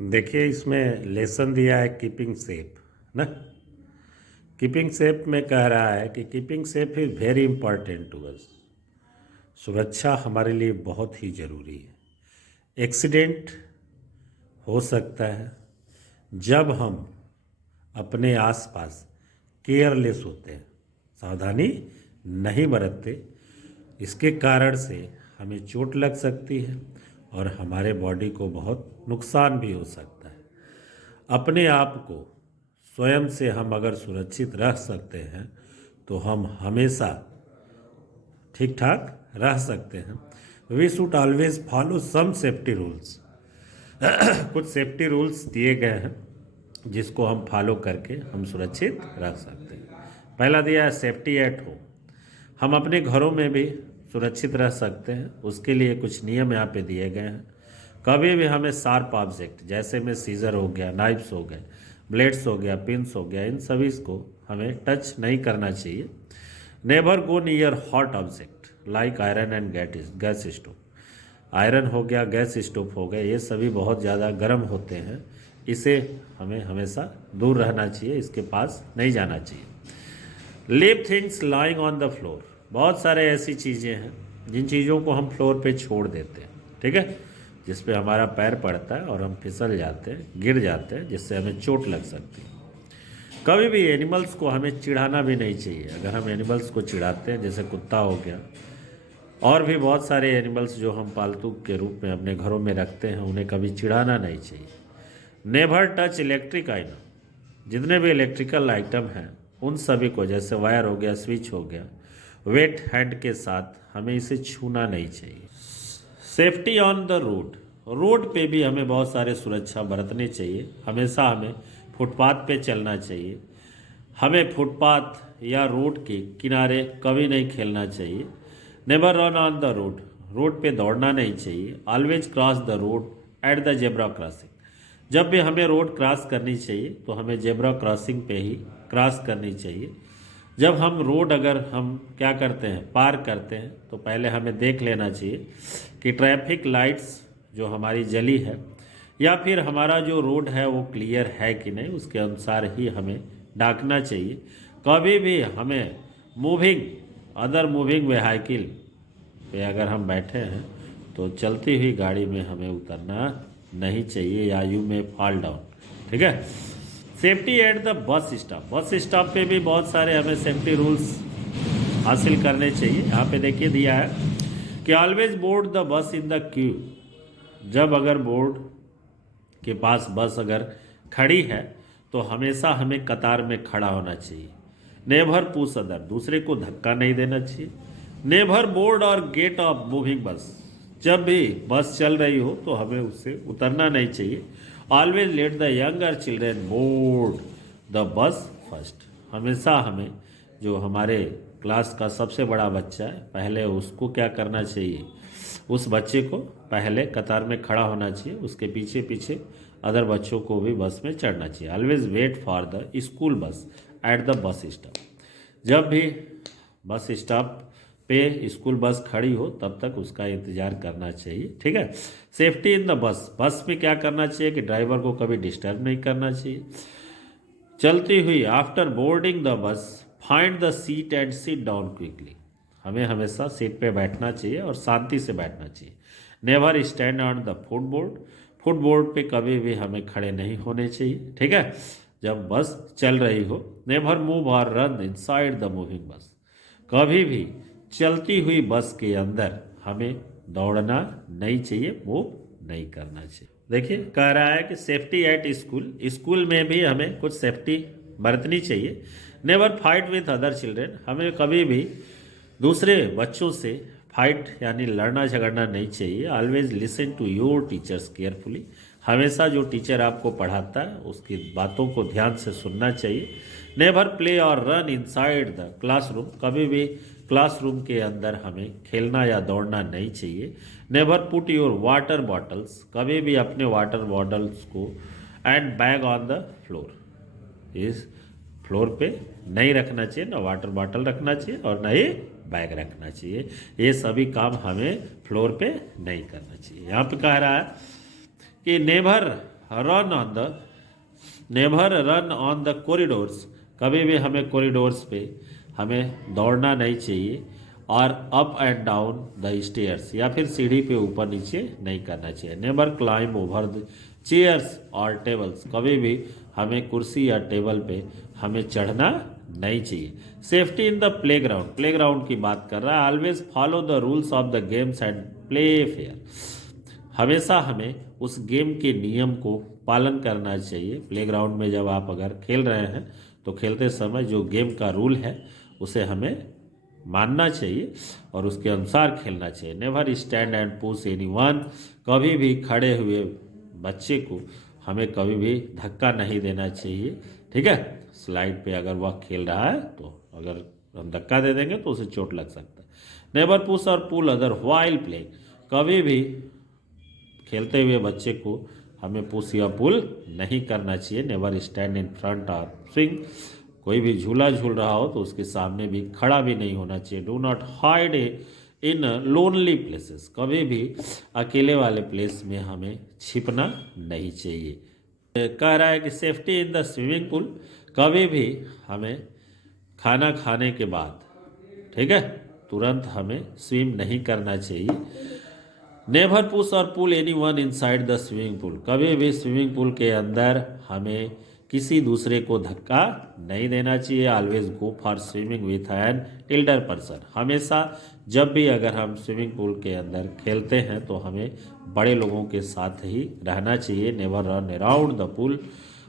देखिए इसमें लेसन दिया है कीपिंग सेफ ना। कीपिंग सेफ में कह रहा है कि keeping safe is very important to us. सुरक्षा हमारे लिए बहुत ही ज़रूरी है। एक्सीडेंट हो सकता है जब हम अपने आसपास केयरलेस होते हैं, सावधानी नहीं बरतते। इसके कारण से हमें चोट लग सकती है और हमारे बॉडी को बहुत नुकसान भी हो सकता है। अपने आप को स्वयं से हम अगर सुरक्षित रख सकते हैं तो हम हमेशा ठीक ठाक रह सकते हैं। We should always follow some safety rules. कुछ सेफ्टी रूल्स दिए गए हैं जिसको हम फॉलो करके हम सुरक्षित रख सकते हैं। पहला दिया है सेफ्टी एट होम। हम अपने घरों में भी सुरक्षित रह सकते हैं, उसके लिए कुछ नियम यहाँ पे दिए गए हैं। कभी भी हमें शार्प ऑब्जेक्ट जैसे में सीजर हो गया, नाइफ्स हो गए, ब्लेड्स हो गया, पिन्स हो गया, इन सभी को हमें टच नहीं करना चाहिए। Never go near hot object like iron and gas stove. Iron हो गया, गैस स्टोव हो गया, ये सभी बहुत ज़्यादा गर्म होते हैं, इसे हमें हमेशा दूर रहना चाहिए, इसके पास नहीं जाना चाहिए। Leave things lying on the floor. बहुत सारे ऐसी चीज़ें हैं जिन चीज़ों को हम फ्लोर पे छोड़ देते हैं, ठीक है, जिस पे हमारा पैर पड़ता है और हम फिसल जाते हैं, गिर जाते हैं, जिससे हमें चोट लग सकती है। कभी भी एनिमल्स को हमें चिढ़ाना भी नहीं चाहिए। अगर हम एनिमल्स को चिढ़ाते हैं, जैसे कुत्ता हो गया और भी बहुत सारे एनिमल्स जो हम पालतू के रूप में अपने घरों में रखते हैं, उन्हें कभी चिढ़ाना नहीं चाहिए। Never touch electric item. जितने भी इलेक्ट्रिकल आइटम हैं उन सभी को, जैसे वायर हो गया, स्विच हो गया, वेट हैंड के साथ हमें इसे छूना नहीं चाहिए। Safety on the road. Road पे भी हमें बहुत सारे सुरक्षा बरतने चाहिए। हमेशा हमें फुटपाथ पे चलना चाहिए। हमें फुटपाथ या रोड के किनारे कभी नहीं खेलना चाहिए। Never run on the road. Road पे दौड़ना नहीं चाहिए। Always cross the road at the zebra crossing. जब भी हमें रोड क्रॉस करनी चाहिए तो हमें जेब्रा क्रॉसिंग पे ही क्रॉस करनी चाहिए। जब हम रोड अगर हम क्या करते हैं, पार करते हैं, तो पहले हमें देख लेना चाहिए कि ट्रैफिक लाइट्स जो हमारी जली है या फिर हमारा जो रोड है वो क्लियर है कि नहीं, उसके अनुसार ही हमें डाकना चाहिए। कभी भी हमें अदर मूविंग व्हीकल पे अगर हम बैठे हैं तो चलती हुई गाड़ी में हमें उतरना नहीं चाहिए, या यू में फॉल डाउन, ठीक है। Safety eight the bus stop. Bus stop पे भी बहुत सारे हमें सेफ्टी रूल्स हासिल करने चाहिए। यहाँ पे देखिए दिया है कि always board the bus in the Q. जब अगर बोर्ड के पास बस अगर खड़ी है तो हमेशा हमें कतार में खड़ा होना चाहिए। Never push other. दूसरे को धक्का नहीं देना चाहिए। नेवर बोर्ड और गेट ऑफ मूविंग बस। जब भी बस चल रही हो तो हमें उससे उतरना नहीं चाहिए। Always let the younger children board the bus first. हमेशा हमें जो हमारे क्लास का सबसे बड़ा बच्चा है, पहले उसको क्या करना चाहिए, उस बच्चे को पहले कतार में खड़ा होना चाहिए, उसके पीछे पीछे अदर बच्चों को भी बस में चढ़ना चाहिए। Always wait for the school bus at the bus stop. जब भी बस स्टॉप पे स्कूल बस खड़ी हो तब तक उसका इंतज़ार करना चाहिए, ठीक है। Safety in the bus. बस में क्या करना चाहिए कि ड्राइवर को कभी डिस्टर्ब नहीं करना चाहिए। चलती हुई after boarding the bus find the seat and sit down quickly. हमें हमेशा सीट पे बैठना चाहिए और शांति से बैठना चाहिए। Never stand on the footboard. Footboard पे कभी भी हमें खड़े नहीं होने चाहिए, ठीक है, जब बस चल रही हो। नेवर मूव और रन इनसाइड द मूविंग बस। कभी भी चलती हुई बस के अंदर हमें दौड़ना नहीं चाहिए, मूव नहीं करना चाहिए। देखिए कह रहा है कि सेफ्टी एट स्कूल। स्कूल में भी हमें कुछ सेफ्टी बरतनी चाहिए। Never fight with other children. हमें कभी भी दूसरे बच्चों से फाइट यानी लड़ना झगड़ना नहीं चाहिए। Always listen to your teachers carefully. हमेशा जो टीचर आपको पढ़ाता है उसकी बातों को ध्यान से सुनना चाहिए। नेवर प्ले और रन इनसाइड द क्लासरूम। कभी भी क्लासरूम के अंदर हमें खेलना या दौड़ना नहीं चाहिए। Never put your water bottles. कभी भी अपने वाटर बॉटल्स को and bag on the floor. इस फ्लोर पे नहीं रखना चाहिए, ना वाटर बॉटल रखना चाहिए और ना ही बैग रखना चाहिए। ये सभी काम हमें फ्लोर पे नहीं करना चाहिए। यहाँ पे कह रहा है कि never run on the never run on the corridors, कभी भी हमें कॉरिडोर्स पे हमें दौड़ना नहीं चाहिए, और up and down the stairs, या फिर सीढ़ी पे ऊपर नीचे नहीं करना चाहिए। Never climb over the chairs और टेबल्स, कभी भी हमें कुर्सी या टेबल पे हमें चढ़ना नहीं चाहिए। Safety in the playground, playground की बात कर रहा है। Always follow the rules of the games and play fair, हमेशा हमें उस गेम के नियम को पालन करना चाहिए। प्लेग्राउंड में जब आप अगर खेल रहे हैं तो खेलते समय जो गेम का रूल है उसे हमें मानना चाहिए और उसके अनुसार खेलना चाहिए। Never stand and push anyone, कभी भी खड़े हुए बच्चे को हमें कभी भी धक्का नहीं देना चाहिए, ठीक है। स्लाइड पे अगर वह खेल रहा है तो अगर हम धक्का दे देंगे तो उसे चोट लग सकता है। नेवर पुश और पुल अदर व्हाइल प्लेइंग, कभी भी खेलते हुए बच्चे को हमें पुश या पुल नहीं करना चाहिए। नेवर स्टैंड इन फ्रंट और स्विंग, कोई भी झूला झूल रहा हो तो उसके सामने भी खड़ा भी नहीं होना चाहिए। Do not hide in lonely places, कभी भी अकेले वाले प्लेस में हमें छिपना नहीं चाहिए। कह रहा है कि safety in the swimming pool, कभी भी हमें खाना खाने के बाद, ठीक है, तुरंत हमें स्विम नहीं करना चाहिए। नेवर पुश और pull anyone inside the swimming pool, कभी भी स्विमिंग पूल के अंदर हमें किसी दूसरे को धक्का नहीं देना चाहिए। Always go for swimming with an elder person, हमेशा जब भी अगर हम स्विमिंग पूल के अंदर खेलते हैं तो हमें बड़े लोगों के साथ ही रहना चाहिए। Never run around the pool,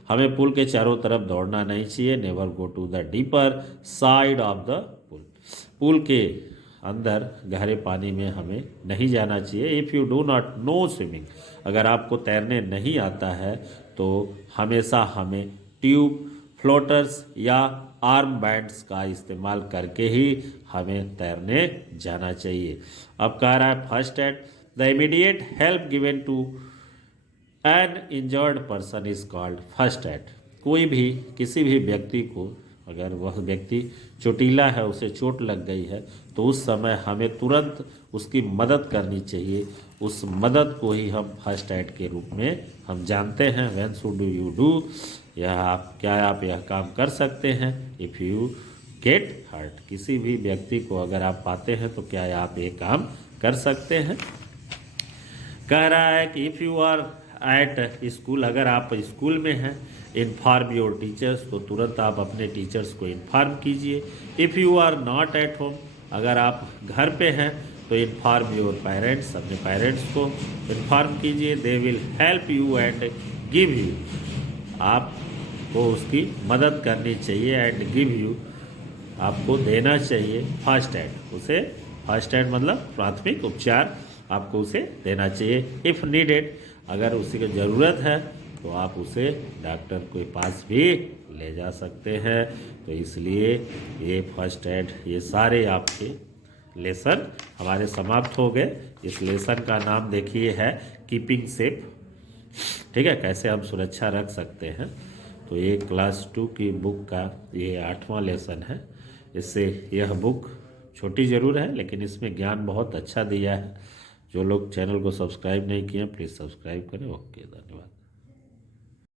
हमें पुल के चारों तरफ दौड़ना नहीं चाहिए। Never go to the deeper side of the pool, pool के अंदर गहरे पानी में हमें नहीं जाना चाहिए। If you do not know swimming, अगर आपको तैरने नहीं आता है तो हमेशा हमें ट्यूब, फ्लोटर्स या आर्म बैंड्स का इस्तेमाल करके ही हमें तैरने जाना चाहिए। अब कह रहा है first aid, the immediate help given to an injured person is called first aid, कोई भी किसी भी व्यक्ति को अगर वह व्यक्ति चोटीला है, उसे चोट लग गई है, तो उस समय हमें तुरंत उसकी मदद करनी चाहिए। उस मदद को ही हम फर्स्ट एड के रूप में हम जानते हैं। व्हेन शुड यू डू, यह आप यह काम कर सकते हैं। इफ़ यू गेट हर्ट, किसी भी व्यक्ति को अगर आप पाते हैं तो क्या आप ये काम कर सकते हैं। कह रहा है कि if you are at school, अगर आप स्कूल में हैं, इन्फॉर्म योर टीचर्स, तो तुरंत आप अपने टीचर्स को इन्फॉर्म कीजिए। If you are not at home, अगर आप घर पे हैं तो इन्फॉर्म योर पेरेंट्स, अपने पेरेंट्स को इन्फॉर्म कीजिए। They will help you and give you, आपको उसकी मदद करनी चाहिए। एंड गिव यू, आपको देना चाहिए फर्स्ट एड, उसे फर्स्ट एड मतलब प्राथमिक उपचार आपको उसे देना चाहिए। इफ़ नीडेड, अगर उसी की ज़रूरत है तो आप उसे डॉक्टर के पास भी ले जा सकते हैं। तो इसलिए ये फर्स्ट एड, ये सारे आपके लेसन हमारे समाप्त हो गए। इस लेसन का नाम देखिए है कीपिंग सेफ, ठीक है, कैसे हम सुरक्षा रख सकते हैं। तो ये क्लास 2 की बुक का ये 8वां लेसन है। इससे यह बुक छोटी ज़रूर है लेकिन इसमें ज्ञान बहुत अच्छा दिया है। जो लोग चैनल को सब्सक्राइब नहीं किए प्लीज़ सब्सक्राइब करें। ओके, धन्यवाद।